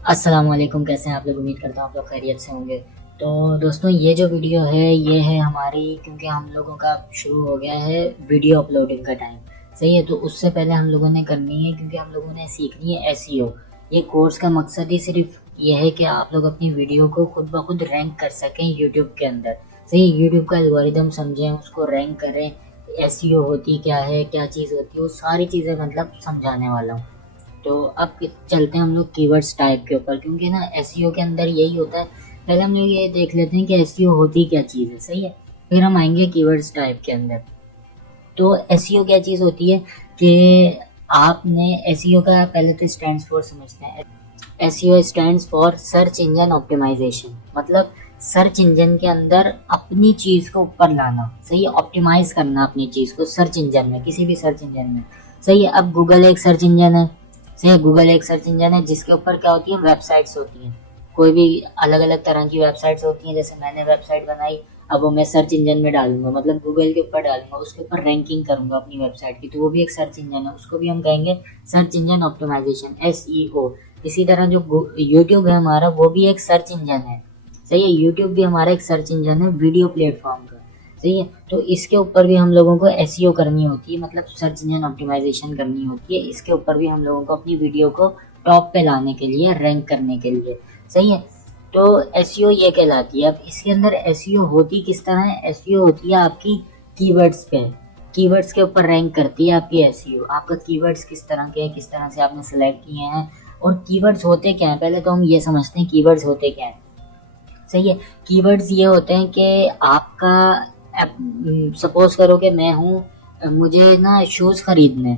अस्सलाम वालेकुम। कैसे हैं आप लोग? उम्मीद करता हूँ आप लोग खैरियत से होंगे। तो दोस्तों, ये जो वीडियो है ये है हमारी, क्योंकि हम लोगों का शुरू हो गया है वीडियो अपलोडिंग का टाइम। सही है, तो उससे पहले हम लोगों ने करनी है, क्योंकि हम लोगों ने सीखनी है एसईओ। ये कोर्स का मकसद ही सिर्फ ये है कि आप लोग अपनी वीडियो को खुद ब खुद रैंक कर सकें यूट्यूब के अंदर। सही है, यूट्यूब का एल्गोरिदम समझें, उसको रैंक करें। एसईओ होती क्या है, क्या चीज़ होती है, वो सारी चीज़ें मतलब समझाने वाला हूँ। तो अब चलते हैं हम लोग कीवर्ड्स टाइप के ऊपर, क्योंकि ना एसईओ के अंदर यही होता है। पहले हम लोग ये देख लेते हैं कि एसईओ होती क्या चीज़ है। सही है, फिर हम आएंगे कीवर्ड्स टाइप के अंदर। तो एसईओ क्या चीज़ होती है कि आपने एसईओ का पहले तो स्टैंड्स फॉर समझते हैं। SEO stands for search engine optimization, मतलब सर्च इंजन के अंदर अपनी चीज़ को ऊपर लाना। सही है, ऑप्टिमाइज करना अपनी चीज़ को सर्च इंजन में, किसी भी सर्च इंजन में। सही है, अब गूगल एक सर्च इंजन है। सही है, गूगल एक सर्च इंजन है जिसके ऊपर क्या होती है, वेबसाइट्स होती हैं। कोई भी अलग अलग तरह की वेबसाइट्स होती हैं। जैसे मैंने वेबसाइट बनाई, अब वो मैं सर्च इंजन में डालूंगा, मतलब गूगल के ऊपर डालूंगा, उसके ऊपर रैंकिंग करूंगा अपनी वेबसाइट की, तो वो भी एक सर्च इंजन है, उसको भी हम कहेंगे सर्च इंजन ऑप्टिमाइजेशन, एसईओ। इसी तरह जो यूट्यूब है हमारा, वो भी एक सर्च इंजन है। सही है, यूट्यूब भी हमारा एक सर्च इंजन है वीडियो प्लेटफॉर्म का। सही है, तो इसके ऊपर भी हम लोगों को एसईओ करनी होती है, मतलब सर्च इंजन ऑप्टिमाइजेशन करनी होती है। इसके ऊपर भी हम लोगों को अपनी वीडियो को टॉप पे लाने के लिए, रैंक करने के लिए। सही है, तो एसईओ ये कहलाती है। अब इसके अंदर एसईओ होती किस तरह है? एसईओ होती है आपकी कीवर्ड्स पे, कीवर्ड्स के ऊपर रैंक करती है आपकी एसईओ। आपका कीवर्ड्स किस तरह के हैं, किस तरह से आपने सेलेक्ट किए हैं, और कीवर्ड्स होते क्या हैं। पहले तो हम ये समझते हैं कीवर्ड्स होते क्या हैं। सही है, कीवर्ड्स ये होते हैं कि आपका, सपोज करो कि मैं हूँ, मुझे ना शूज़ खरीदने।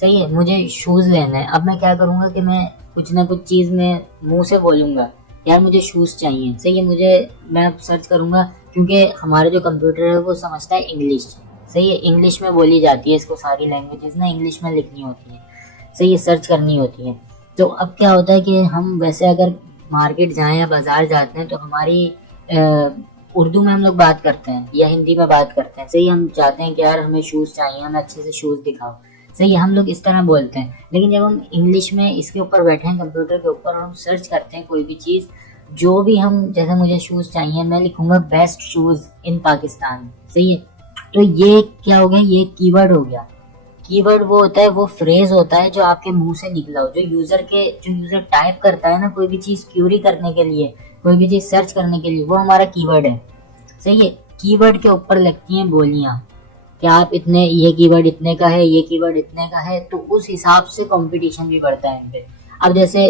सही है, मुझे शूज़ लेना है। अब मैं क्या करूँगा कि मैं कुछ ना कुछ चीज़ में मुंह से बोलूँगा, यार मुझे शूज़ चाहिए। सही है, मैं सर्च करूँगा, क्योंकि हमारा जो कंप्यूटर है वो समझता है इंग्लिश। सही है, इंग्लिश में बोली जाती है, इसको सारी लैंग्वेजेस ना इंग्लिश में लिखनी होती है। सही है, सर्च करनी होती है। तो अब क्या होता है कि हम वैसे अगर मार्केट जाएं या बाजार जाते हैं, तो हमारी उर्दू में हम लोग बात करते हैं या हिंदी में बात करते हैं। सही, हम चाहते हैं कि यार हमें शूज़ चाहिए, हमें अच्छे से शूज़ दिखाओ। सही है, हम लोग इस तरह बोलते हैं। लेकिन जब हम इंग्लिश में इसके ऊपर बैठे हैं कंप्यूटर के ऊपर, और हम सर्च करते हैं कोई भी चीज़, जो भी हम, जैसे मुझे शूज़ चाहिए, मैं लिखूंगा बेस्ट शूज़ इन पाकिस्तान। सही है, तो ये क्या हो गया, ये कीवर्ड हो गया। कीवर्ड वो होता है, वो फ्रेज होता है जो आपके मुंह से निकला हो, जो यूजर टाइप करता है ना, कोई भी चीज क्यूरी करने के लिए, कोई भी चीज सर्च करने के लिए, वो हमारा कीवर्ड है। सही है, कीवर्ड के ऊपर लगती हैं बोलियां कि आप इतने, ये कीवर्ड इतने का है, ये कीवर्ड इतने का है, तो उस हिसाब से कंपटीशन भी बढ़ता है इन पे। अब जैसे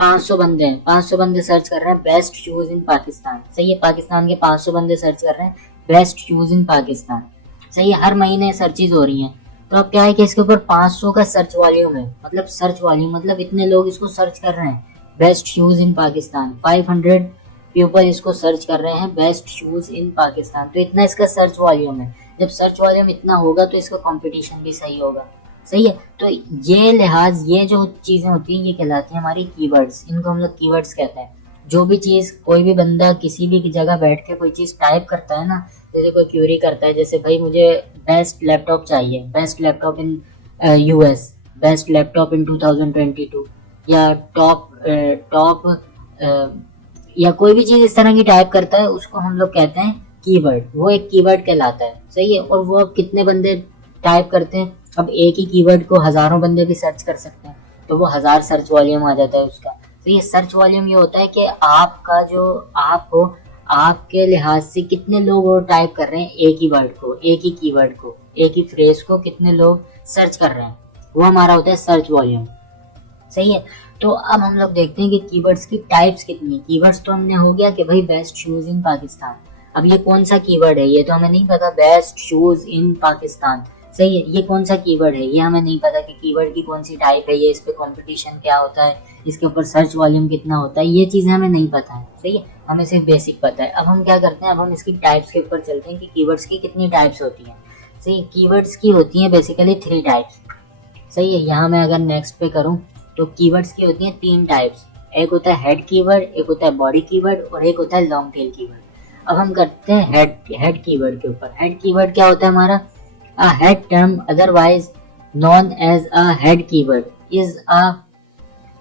500 बंदे हैं, 500 बंदे सर्च कर रहे हैं बेस्ट शूज इन पाकिस्तान। सही है, पाकिस्तान के 500 बंदे सर्च कर रहे हैं बेस्ट शूज इन पाकिस्तान। सही है, हर महीने सर्चेज हो रही हैं। तो अब क्या है कि इसके ऊपर 500 का सर्च वॉल्यूम है, मतलब सर्च वॉल्यूम मतलब इतने लोग इसको सर्च कर रहे हैं best shoes in Pakistan. 500 people इसको सर्च कर रहे हैं बेस्ट शूज इन पाकिस्तान, तो इतना इसका सर्च वॉल्यूम है। जब सर्च वॉल्यूम इतना होगा तो इसका कंपटीशन भी सही होगा। सही है, तो ये लिहाज, ये जो चीजें होती हैं ये कहलाती हैं हमारी कीवर्ड्स। इनको हम लोग कीवर्ड्स कहते हैं। जो भी चीज, कोई भी बंदा किसी भी जगह बैठ के कोई चीज टाइप करता है ना, जैसे कोई क्यूरी करता है, जैसे भाई मुझे बेस्ट लैपटॉप चाहिए, best laptop in US, best laptop in 2022, या टॉप टॉप या कोई भी चीज इस तरह की टाइप करता है, उसको हम लोग कहते हैं कीवर्ड। वो एक कीवर्ड कहलाता है। सही है, और वो कितने बंदे टाइप करते हैं, अब एक ही कीवर्ड को हजारों बंदे भी सर्च कर सकते हैं, तो वो 1000 सर्च वॉल्यूम आ जाता है उसका। तो ये सर्च वॉल्यूम ये होता है कि आपका जो, आप हो, आपके लिहाज से कितने लोग और टाइप कर रहे हैं एक ही वर्ड को, एक ही कीवर्ड को, एक ही फ्रेज को, कितने लोग सर्च कर रहे हैं, वो हमारा होता है सर्च वॉल्यूम। सही है, तो अब हम लोग देखते हैं कि कीवर्ड्स की टाइप्स कितनी है। कीवर्ड्स तो हमने हो गया कि भाई बेस्ट शूज इन पाकिस्तान। अब ये कौन सा कीवर्ड है, ये तो हमें नहीं पता, बेस्ट शूज इन पाकिस्तान। सही है, ये कौन सा कीवर्ड है, ये हमें नहीं पता कि कीवर्ड की कौन सी टाइप है, ये इस पे कंपटीशन क्या होता है, इसके ऊपर सर्च वॉल्यूम कितना होता है, ये चीजें हमें नहीं पता है। सही है, हमें सिर्फ बेसिक पता है। अब हम क्या करते हैं, अब हम इसकी टाइप्स के ऊपर चलते हैं कि कीवर्ड्स की कितनी टाइप्स होती हैं। सही, कीवर्ड्स की होती है बेसिकली 3 टाइप्स। सही है, यहाँ मैं अगर नेक्स्ट पे करूँ, तो कीवर्ड्स की होती हैं 3 टाइप्स। एक होता है हेड कीवर्ड, एक होता है बॉडी कीवर्ड, और एक होता है लॉन्ग टेल कीवर्ड। अब हम करते हैं हेड कीवर्ड के ऊपर। हेड कीवर्ड क्या होता है हमारा, a head term otherwise known as a head keyword is a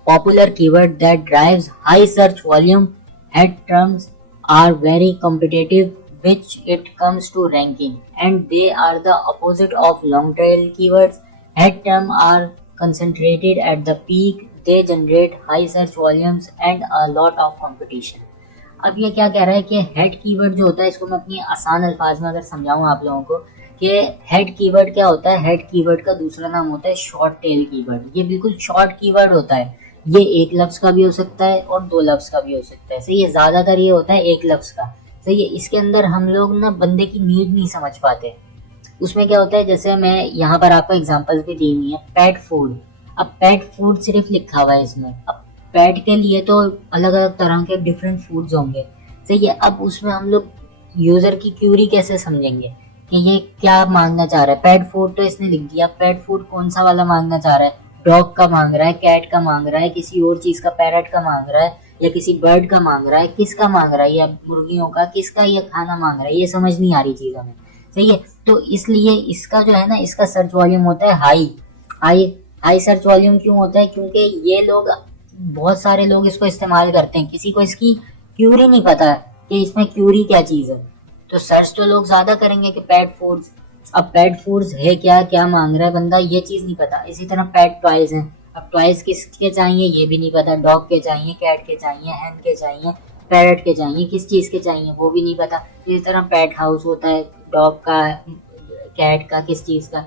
popular keyword that drives high search volume. Head terms are very competitive which it comes to ranking, and they are the opposite of long tail keywords. Head terms are concentrated at the peak, they generate high search volumes and a lot of competition. अब ये क्या कह रहा है कि head keyword जो होता है, इसको मैं अपनी आसान अल्फाज में अगर समझाऊं आप लोगों को कि हेड कीवर्ड क्या होता है, हेड कीवर्ड का दूसरा नाम होता है शॉर्ट टेल कीवर्ड। ये बिल्कुल शॉर्ट कीवर्ड होता है, ये एक लफ्ज का भी हो सकता है और दो लफ्ज का भी हो सकता है। सही है, ज्यादातर ये होता है एक लफ्ज का। सही है, इसके अंदर हम लोग ना बंदे की नीड नहीं समझ पाते। उसमें क्या होता है, जैसे मैं यहाँ पर आपको एग्जांपल्स भी दी हुई है, पेट फूड। अब पेट फूड सिर्फ लिखा हुआ है इसमें, अब पेट के लिए तो अलग अलग तरह के डिफरेंट फूड्स होंगे। सही है, अब उसमें हम लोग यूजर की क्यूरी कैसे समझेंगे कि ये क्या मांगना चाह रहा है। पेट फूड तो इसने लिख दिया, पेट फूड कौन सा वाला मांगना चाह रहा है, डॉग का मांग रहा है, कैट का मांग रहा है, किसी और चीज का, पैरट का मांग रहा है, या किसी बर्ड का मांग रहा है, किसका मांग रहा है, या मुर्गियों का, किसका ये खाना मांग रहा है, ये समझ नहीं आ रही चीज हमें। सही है, तो इसलिए इसका जो है ना, इसका सर्च वॉल्यूम होता है हाई। हाई सर्च वॉल्यूम क्यों होता है, क्योंकि ये लोग, बहुत सारे लोग इसको इस्तेमाल करते हैं, किसी को इसकी क्यूरी नहीं पता कि इसमें क्यूरी क्या चीज है, तो सर्च तो लोग ज्यादा करेंगे कि पेट फूड्स। अब पेट फूड्स है क्या, क्या मांग रहा है बंदा, ये चीज नहीं पता। इसी तरह पेट टॉयज हैं, अब टॉयज किसके चाहिए ये भी नहीं पता, डॉग के चाहिए, कैट के चाहिए, हैन के चाहिए, पैरट के चाहिए, किस चीज के चाहिए वो भी नहीं पता। इसी तरह पेट हाउस होता है, डॉग का, कैट का, किस चीज का।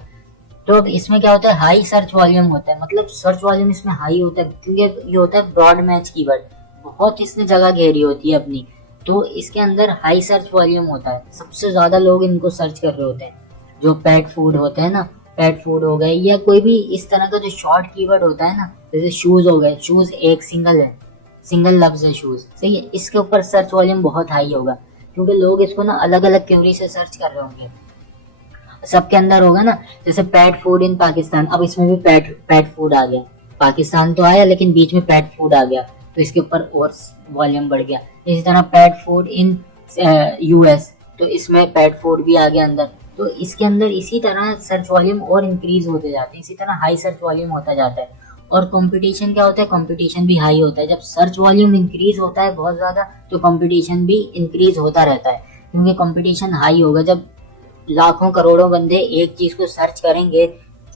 तो अब इसमें क्या होता है, हाई सर्च वॉल्यूम होता है, मतलब सर्च वॉल्यूम इसमें हाई होता है, क्योंकि ये होता है ब्रॉड मैच कीवर्ड, बहुत इसने जगह घेरी होती है अपनी, तो इसके अंदर हाई सर्च वॉल्यूम होता है, सबसे ज्यादा लोग इनको सर्च कर रहे होते हैं। जो पेट फूड होते हैं ना, पेट फूड हो गए, या कोई भी इस तरह का जो शॉर्ट कीवर्ड होता है ना, जैसे शूज हो गए, शूज एक सिंगल है, सिंगल लफ्ज है शूज। सही है, इसके ऊपर सर्च वॉल्यूम बहुत हाई होगा, क्योंकि लोग इसको ना अलग अलग क्वेरी से सर्च कर रहे होंगे। सबके अंदर होगा ना, जैसे पेट फूड इन पाकिस्तान, अब इसमें भी पेट फूड आ गया, पाकिस्तान तो आया लेकिन बीच में पेट फूड आ गया, तो इसके ऊपर और वॉल्यूम बढ़ गया। इसी तरह पेट फूड इन यूएस, तो इसमें पेट फूड भी आ गया अंदर, तो इसके अंदर इसी तरह सर्च वॉल्यूम और इंक्रीज होते जाते हैं, इसी तरह हाई सर्च वॉल्यूम होता जाता है। और कंपटीशन क्या होता है, कंपटीशन भी हाई होता है। जब सर्च वॉल्यूम इंक्रीज होता है बहुत ज्यादा, तो कंपटीशन भी इंक्रीज होता रहता है, क्योंकि कंपटीशन हाई होगा। जब लाखों करोड़ों बंदे एक चीज को सर्च करेंगे,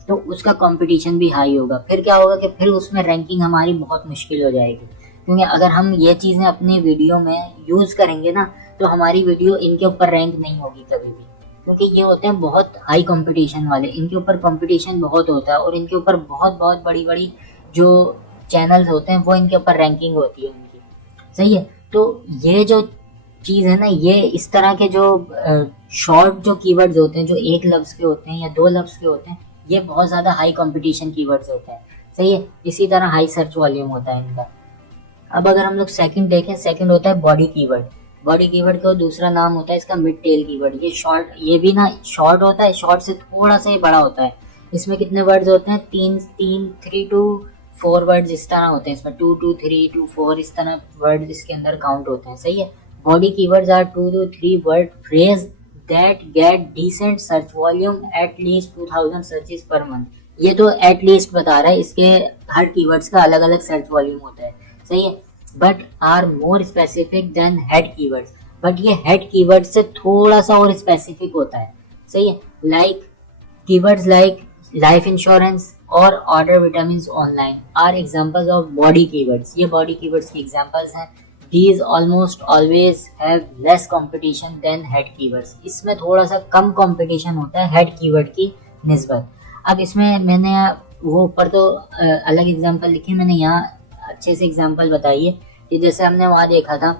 तो उसका कंपटीशन भी हाई होगा। फिर क्या होगा कि फिर उसमें रैंकिंग हमारी बहुत मुश्किल हो जाएगी, क्योंकि अगर हम ये चीजें अपनी वीडियो में यूज करेंगे ना, तो हमारी वीडियो इनके ऊपर रैंक नहीं होगी कभी भी, क्योंकि ये होते हैं बहुत हाई कंपटीशन वाले, इनके ऊपर कंपटीशन बहुत होता है, और इनके ऊपर बहुत बहुत बड़ी बड़ी जो चैनल्स होते हैं वो इनके ऊपर रैंकिंग होती है उनकी। सही है, तो ये जो चीज है ना, ये इस तरह के जो शॉर्ट जो कीवर्ड्स होते हैं, जो एक लफ्ज के होते हैं या दो लफ्ज के होते हैं, ये बहुत ज्यादा हाई कंपटीशन कीवर्ड्स होते हैं। सही है, इसी तरह हाई सर्च वॉल्यूम होता है इनका। अब अगर हम लोग सेकंड देखें, सेकंड होता है बॉडी कीवर्ड। बॉडी कीवर्ड का दूसरा नाम होता है इसका मिड टेल कीवर्ड। ये शॉर्ट, ये भी ना शॉर्ट होता है, शॉर्ट से थोड़ा सा ही बड़ा होता है। इसमें कितने वर्ड्स होते हैं, 3 to 4 वर्ड्स इस तरह होते हैं, इसमें 2 to 3 to 4 इस तरह वर्ड इसके अंदर काउंट होते हैं। सही है, body keywords are 2 to 3 word phrase that get decent search volume at least 2000 searches per month। ये तो at least बता रहा है, इसके हर कीवर्ड्स का अलग अलग सर्च वॉल्यूम होता है। सही है, but are more specific than head keywords, but ये हेड कीवर्ड से थोड़ा सा और स्पेसिफिक होता है। सही है, like keywords like life insurance और order vitamin online are examples of body keywords. ये बॉडी कीवर्ड्स की एग्जाम्पल्स हैं। These almost always have less competition than head keywords। इसमें थोड़ा सा कम कंपटीशन होता है हेड कीवर्ड की निस्बत। अब इसमें मैंने वो ऊपर तो अलग एग्जांपल लिखे, मैंने यहाँ अच्छे से एग्जांपल बताई है कि जैसे हमने वहाँ देखा था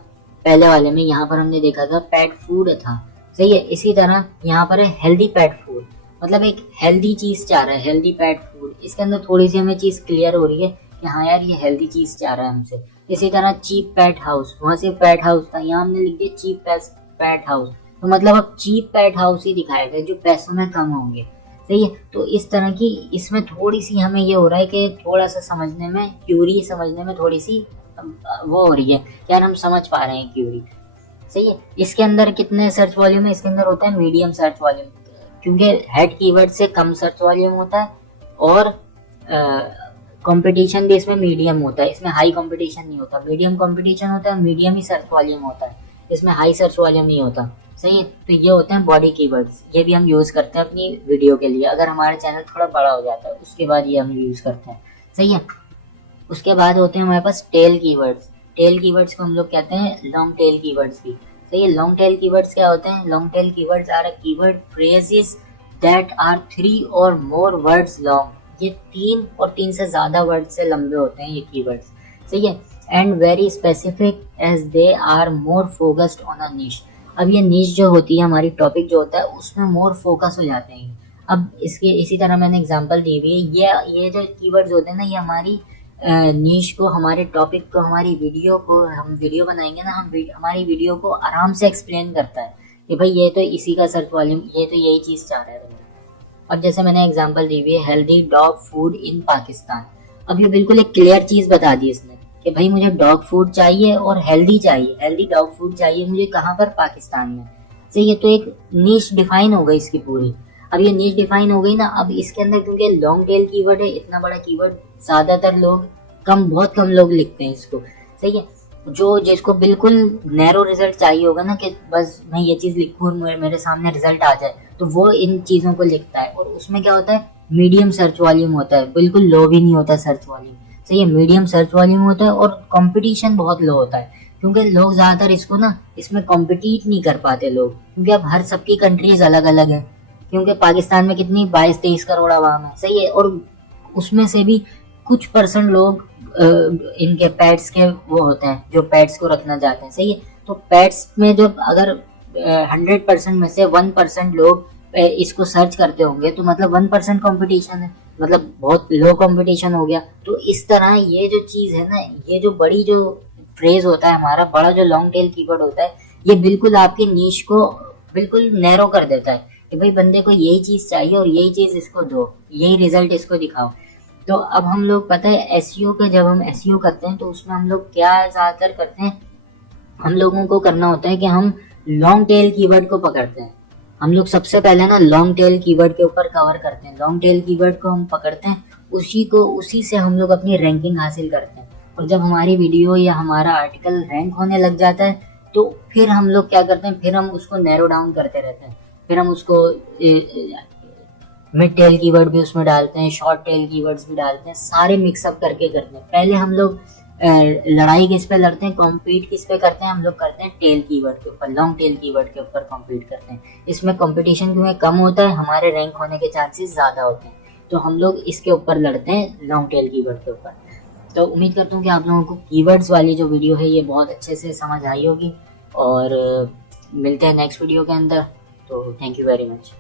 पहले वाले में, यहाँ पर हमने देखा था पेट फूड था। सही है, इसी तरह यहाँ पर है हेल्दी पेट फूड, मतलब एक हेल्दी चीज चाह रहा है, हेल्दी पेट फूड। इसके अंदर थोड़ी सी हमें चीज क्लियर हो रही है कि हाँ यार ये हेल्दी चीज चाह रहा है हमसे। इसी तरह चीप पेट हाउस, वहां से पेट हाउस था, यहाँ हमने लिख दिया चीप पेट हाउस, तो मतलब अब चीप पेट हाउस ही दिखाएगा जो पैसों में कम होंगे। सही है, तो इस तरह की इसमें थोड़ी सी हमें ये हो रहा है कि थोड़ा सा समझने में, क्यूरी समझने में थोड़ी सी वो हो रही है, यार हम समझ पा रहे हैं क्यूरी। सही है, इसके अंदर कितने सर्च वॉल्यूम है, इसके अंदर होता है मीडियम सर्च वॉल्यूम, क्योंकि हेड कीवर्ड से कम सर्च वॉल्यूम होता है और कंपटीशन भी इसमें मीडियम होता है, इसमें हाई कंपटीशन नहीं होता, मीडियम कंपटीशन होता है, मीडियम ही सर्च वॉल्यूम होता है, इसमें हाई सर्च वॉल्यूम नहीं होता। सही है, तो ये होते हैं बॉडी कीवर्ड्स, ये भी हम यूज़ करते हैं अपनी वीडियो के लिए। अगर हमारा चैनल थोड़ा बड़ा हो जाता है उसके बाद ये हम यूज़ करते हैं। सही है, उसके बाद होते हैं हमारे पास टेल कीवर्ड्स। टेल कीवर्ड्स को हम लोग कहते हैं लॉन्ग टेल कीवर्ड्स भी। सही है, लॉन्ग टेल कीवर्ड्स क्या होते हैं? Long tail keywords are a keyword phrases that are 3 or more words long. ये 3 और 3 से ज़्यादा वर्ड से लंबे होते हैं ये कीवर्ड्स। सही है, and very specific as they are more focused on a niche. अब ये निश जो होती है, हमारी टॉपिक जो होता है उसमें मोर फोकस हो जाते हैं। अब इसके इसी तरह मैंने एग्जांपल दी हुई है, ये जो कीवर्ड्स होते हैं ना, ये हमारी नीश को, हमारे टॉपिक को, हमारी वीडियो को, हम वीडियो बनाएंगे ना, हमारी वीडियो को आराम से एक्सप्लेन करता है कि भाई ये तो इसी का सर्च वॉल्यूम, ये तो यही चीज़ चाह रहा है बंदा। अब जैसे मैंने एग्जांपल दी हुई है, healthy dog food in Pakistan. अब ये बिल्कुल एक क्लियर चीज़ बता दी इसने कि भाई मुझे डॉग फूड चाहिए और हेल्दी चाहिए, हेल्दी डॉग फूड चाहिए मुझे, कहाँ पर? पाकिस्तान में। सही है, तो एक नीश डिफाइन हो गई इसकी पूरी। अब ये नीश डिफाइन हो गई ना, अब इसके अंदर क्योंकि लॉन्ग टेल कीवर्ड है, इतना बड़ा कीवर्ड ज़्यादातर लोग बहुत कम लोग लिखते हैं इसको। सही है, जो जिसको बिल्कुल नैरो रिजल्ट चाहिए होगा ना, कि बस मैं ये चीज़ लिखूँ और मेरे सामने रिजल्ट आ जाए, तो वो इन चीज़ों को लिखता है। और उसमें क्या होता है? मीडियम सर्च वॉल्यूम होता है, बिल्कुल लो भी नहीं होता सर्च वॉल्यूम। सही है, मीडियम सर्च वॉल्यूम होता है और कंपटीशन बहुत लो होता है, क्योंकि लोग ज़्यादातर इसको ना, इसमें कॉम्पिटिट नहीं कर पाते लोग, क्योंकि अब हर सबकी कंट्रीज अलग अलग है। क्योंकि पाकिस्तान में कितनी 22-23 करोड़ आवाम है। सही है, और उसमें से भी कुछ परसेंट लोग इनके पेट्स के वो होते हैं जो पेट्स को रखना चाहते हैं। सही है, तो पेट्स में जो अगर 100% में से 1% लोग इसको सर्च करते होंगे, तो मतलब 1% कंपटीशन है, मतलब बहुत लो कंपटीशन हो गया। तो इस तरह ये जो चीज़ है ना, ये जो बड़ी जो फ्रेज होता है हमारा, बड़ा जो लॉन्ग टेल कीवर्ड होता है, ये बिल्कुल आपकी नीश को बिल्कुल नैरो कर देता है कि भाई बंदे को यही चीज़ चाहिए और यही चीज़ इसको दो, यही रिजल्ट इसको दिखाओ। तो अब हम लोग, पता है एसईओ का, जब हम एसईओ करते हैं तो उसमें हम लोग क्या ज़्यादातर करते हैं, हम लोगों को करना होता है कि हम लॉन्ग टेल कीवर्ड को पकड़ते हैं। हम लोग सबसे पहले ना लॉन्ग टेल कीवर्ड के ऊपर कवर करते हैं, लॉन्ग टेल कीवर्ड को हम पकड़ते हैं, उसी से हम लोग अपनी रैंकिंग हासिल करते हैं। और जब हमारी वीडियो या हमारा आर्टिकल रैंक होने लग जाता है, तो फिर हम लोग क्या करते हैं, फिर हम उसको नैरो डाउन करते रहते हैं, फिर हम उसको मिड टेल कीवर्ड भी उसमें डालते हैं, शॉर्ट टेल कीवर्ड्स भी डालते हैं, सारे मिक्सअप करके करते हैं। पहले हम लोग लड़ाई किस पे लड़ते हैं, कॉम्पीट किस पे करते हैं, हम लोग करते हैं टेल कीवर्ड के ऊपर, लॉन्ग टेल कीवर्ड के ऊपर कॉम्पीट करते हैं। इसमें कंपटीशन क्योंकि कम होता है, हमारे रैंक होने के चांसेस ज़्यादा होते हैं, तो हम लोग इसके ऊपर लड़ते हैं, लॉन्ग टेल कीवर्ड के ऊपर। तो उम्मीद करता हूँ कि आप लोगों को कीवर्ड्स वाली जो वीडियो है ये बहुत अच्छे से समझ आई होगी, और मिलते हैं नेक्स्ट वीडियो के अंदर। तो थैंक यू वेरी मच।